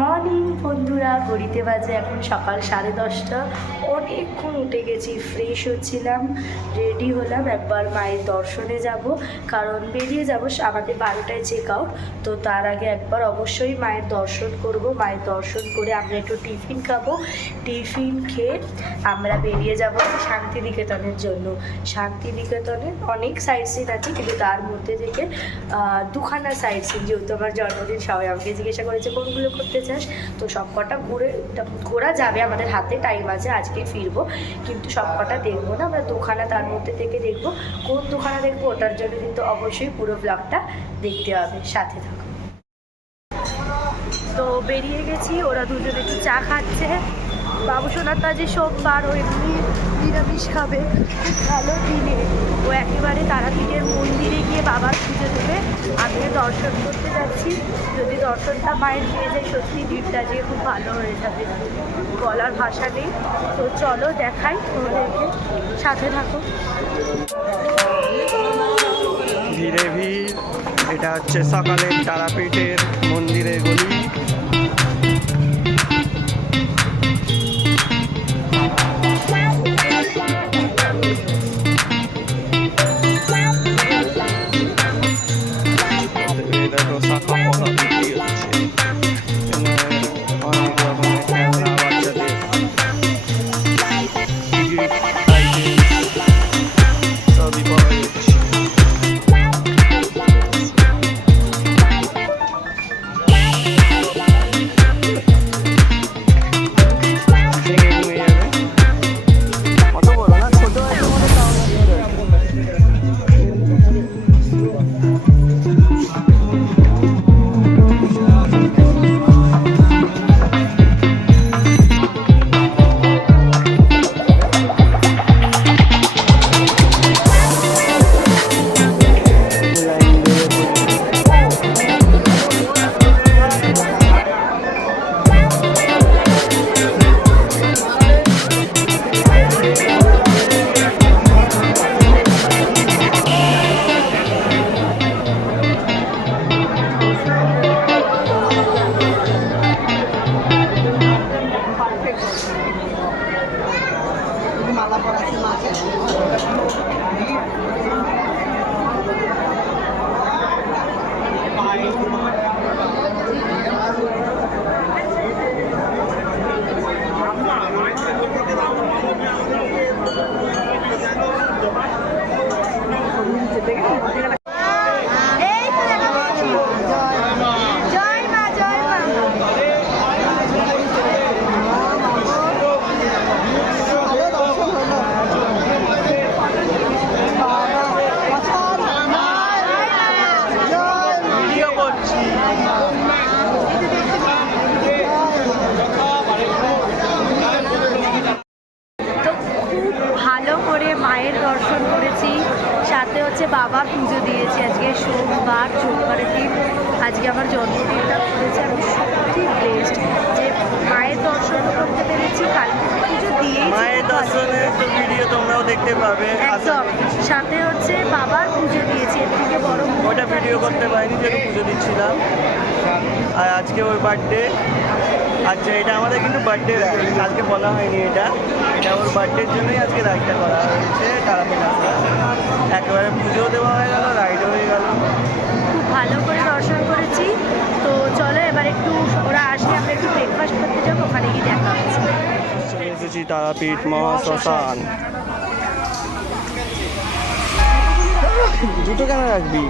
Morning বন্ধুরা, ঘড়িতে বাজে এখন সকাল 10:30। অনেকক্ষণ উঠে গেছি, ফ্রেশ হচ্ছিলাম, রেডি হলাম, একবার মায়ের দর্শনে যাব, কারণ বেরিয়ে যাব আমাদের 12টায় চেক আউট। তো তার আগে একবার অবশ্যই মায়ের দর্শন করব। মায়ের দর্শন করে আমরা একটু টিফিন খাবো, টিফিন খেয়ে আমরা বেরিয়ে যাব শান্তিনিকেতনের জন্য। শান্তিনিকেতনে অনেক সাইট সিন আছে, কিন্তু তার মধ্যে থেকে দুখানা সাইট সিন, যেহেতু আমার জন্মদিন সবাই আমাকে জিজ্ঞাসা করেছে কোনগুলো করতে চাস, তো সব কটা ঘোরা যাবে, আমাদের হাতে টাইম আছে, আজকে ফিরবো, কিন্তু সব কটা দেখবো না, আমরা দুখানা তার মধ্যে থেকে দেখবো। কোন দুখানা দেখবো ওটার জন্য কিন্তু অবশ্যই পুরো ব্লগটা দেখতে হবে, সাথে থাকো। তো বেরিয়ে গেছি, ওরা দুজন একটু চা খাচ্ছে। বাবু সোনার তো আজ সোমবার, ও এমনি নিরামিষ খাবে, খুব ভালো দিনে ও একেবারে তারাপীঠের মন্দিরে গিয়ে বাবার পুজো দেবে। আমি দর্শন করতে যাচ্ছি, যদি দর্শনটা মায়ের পেয়ে যায় সত্যি ভিড়টা যে খুব ভালো হয়ে যাবে, বলার ভাষা নেই। তো চলো দেখাই তোমাদেরকে, সাথে থাকো। ধীরে ভিড়, এটা হচ্ছে সকালের তারাপীঠের মন্দিরের গলি। বাবার পুজো দিয়েছি, আজকে সোমবার, সোমবারের দিন আজকে আমার জন্মদিনটা করেছে। আমি সত্যি ব্লেসড যে মায়ের দর্শন করতে পেরেছি, কালকে পুজো দিয়েই মায়ের দর্শনের তো ভিডিও তোমরাও দেখতে পাবে। একদম, সাথে হচ্ছে বাবার পুজো দিয়েছি, এর থেকে বড় ওটা ভিডিও করতে পারিনি, যেহেতু পুজো দিচ্ছিলাম। আর আজকে ওর বার্থডে। আচ্ছা, এটা আমাদের কিন্তু বার্থডে, আজকে বলা হয়নি, এটা ওর বার্থডের জন্যই আজকে রাইডটা করা হয়েছে তারাপীঠ আসতে। একেবারে পুজো দেওয়া হয়ে গেল, রাইডও হয়ে গেল, খুব ভালো করে দর্শন করেছি। তো চলো এবার একটু ওরা আসলে আমরা একটু ব্রেকফাস্ট করতে যাবো, ওখানে গিয়ে দেখা হচ্ছে। চলে এসেছি তারাপীঠ মহাশ্মশান। জুতো কেন রাখবি?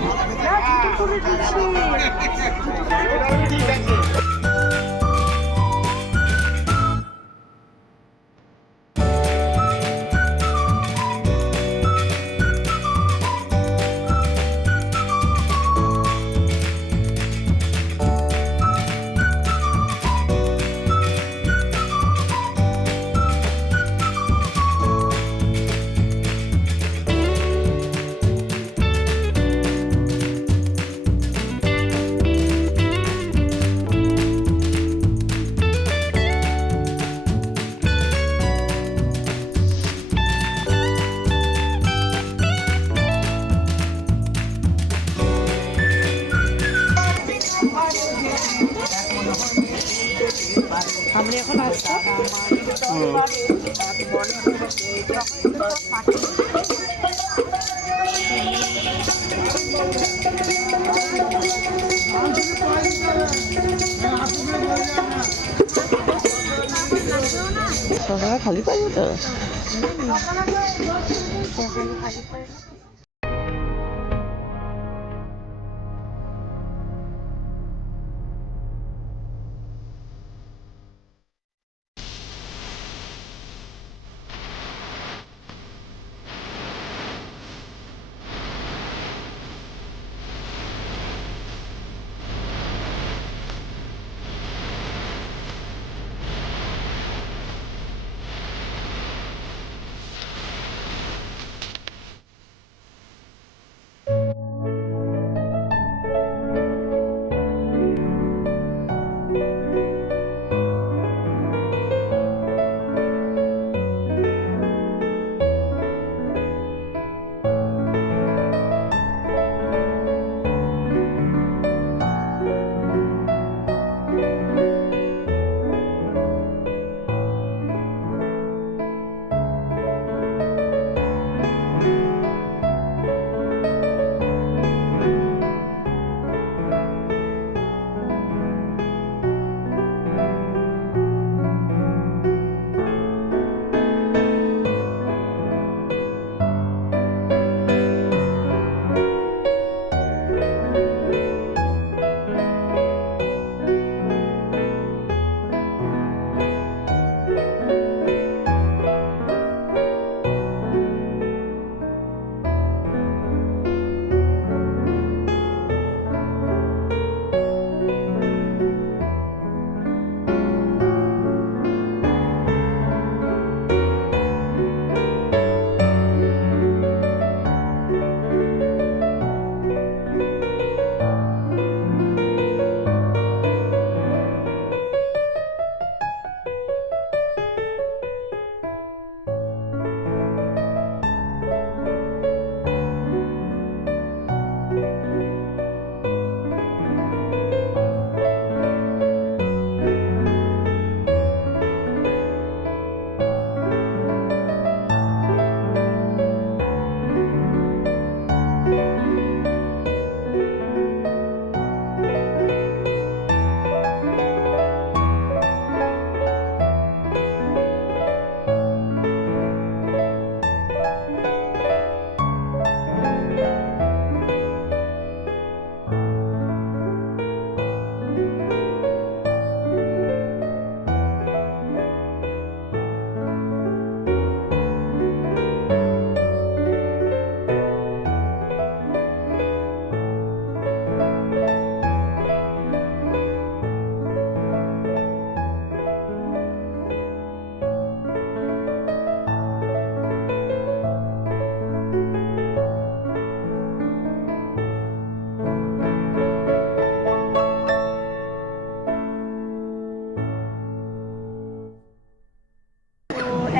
আপনি এখন আসছো? সকালে খালি পাইবে তো?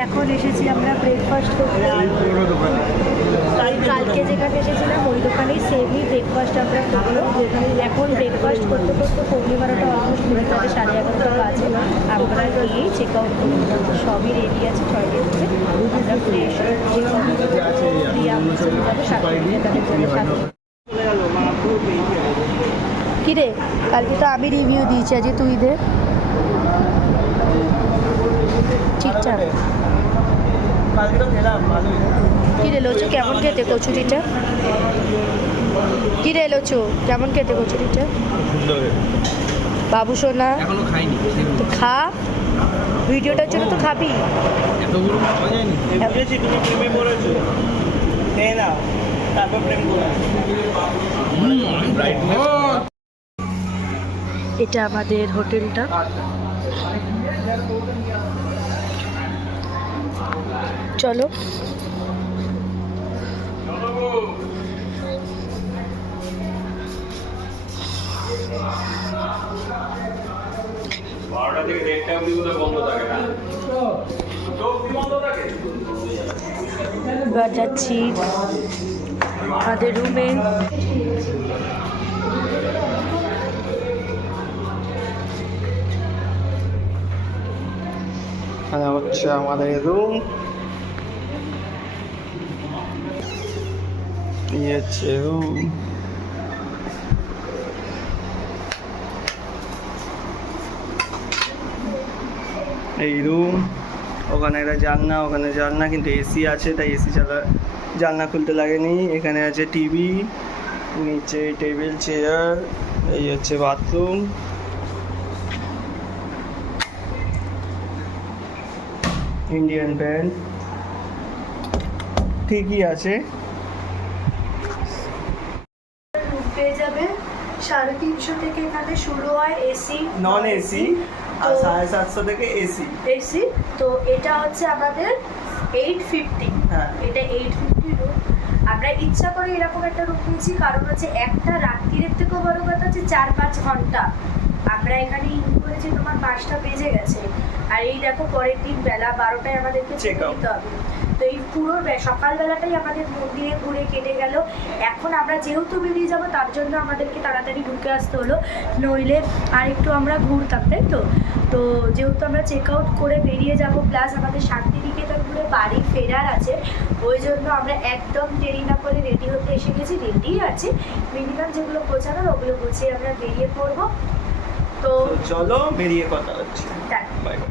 এখন এসেছি আমরা ব্রেকফাস্ট করতে। কালকে যেখানে এসেছিলাম ওই দোকানেই সেমই ব্রেকফাস্ট আমরা করবো। এখন ব্রেকফাস্ট করতে করতে পৌনে-12টা অলমোস্ট ঘুরে তাদের 11:30 বাজে। আমরা গিয়ে চেক আউট করবো, সবই রেডি আছে 6টার থেকে। আমরা ফ্রেশ চেক আউট দিয়ে আমরা চলে যাবো 7টায় তাদের জন্য। কিরে কালকে তো আমি রিভিউ দিয়েছি, আজকে তুই দে। ঠিকঠাক কিরে লোচু কেমন খেতে কচুরিটা? কিরে লোচু কেমন খেতে কচুরিটা? বাবু সোনা এখনো খাইনি। তো খা, ভিডিওটার জন্য তো খাবি। এতগুলো খাওয়া যায়নি। বুঝেছি তুমি প্রেমে পড়েছো, তাই না? তারপর প্রেম করো। এটা আমাদের হোটেলটা। চলো এবার যাচ্ছি আমাদের রুমে। এখানে হচ্ছে আমাদের রুম, এই হচ্ছে রুম। এই রুম, ওখানে একটা জানলা, ওখানে জানলা কিন্তু এসি আছে, তাই এসি জানলা খুলতে লাগেনি। এখানে আছে টিভি, নিচে টেবিল চেয়ার, এই হচ্ছে বাথরুম। ইন্ডিয়ান ব্যান্ড ঠিকই আছে। রুম পেয়ে যাবে 350 থেকে, এখানে শুরু হয় এসি নন এসি আর 750 থেকে এসি। এসি। তো এটা হচ্ছে আমাদের 850। হ্যাঁ। এটা 850 রুম। আমরা ইচ্ছা করে এরকম একটা রুম নিয়েছি, কারণ হচ্ছে একটা রাত্রির থেকেও বড় কথা হচ্ছে 4-5 ঘন্টা আমরা এখানে ইন করেছি, তোমার 5টা বেজে গেছে। আর এই দেখো পরের দিন বেলা 12টায় আমাদেরকে চেক Check out. দিতে হবে। তো এই পুরো সকালবেলাটাই আমাদের মন্দিরে ঘুরে কেটে গেল। এখন আমরা যেহেতু বেরিয়ে যাব, তার জন্য আমাদেরকে তাড়াতাড়ি ঢুকে আসতে হলো, নইলে আর একটু আমরা ঘুরতাম, তাই তো। তো যেহেতু আমরা চেক আউট করে বেরিয়ে যাব, প্লাস আমাদের শান্তিনিকেতন ঘুরে বাড়ি ফেরার আছে, ওই জন্য আমরা একদম দেরি না করে রেডি হতে এসে গেছি। রেডি আছে, মিনিমাম যেগুলো গোছানোর ওগুলো গুছিয়ে আমরা বেরিয়ে পড়বো। তো তো চলো বেরিয়ে কথা হচ্ছে। টাটা। Bye bye.